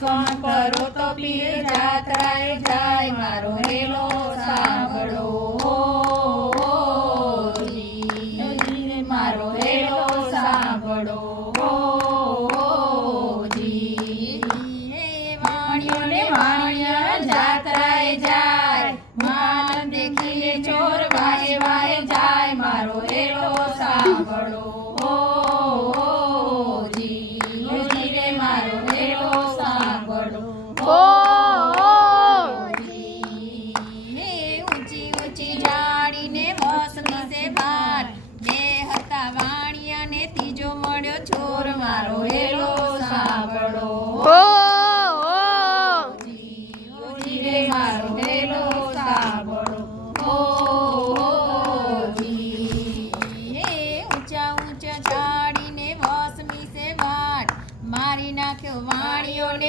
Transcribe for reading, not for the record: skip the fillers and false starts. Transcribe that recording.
હુકમ કરો તો પીર જાત્રાએ જાય મારો હેલો સાંભળો જી મારો હેલો સાંભળો જી વાણિયોને વાણિયા જાત્રાએ જાય માન દેખીએ ચોર વાહે વાહે જાય મારો હેલો સાંભળો ત્રીજો મળ્યો ચોર મારો હેલો સાંભળો જી રે મારો હેલો સાંભળો જી ઊંચા ઊંચા ઝાડીને વસમી સે વાટ મારી નાખ્યો વાણિયોને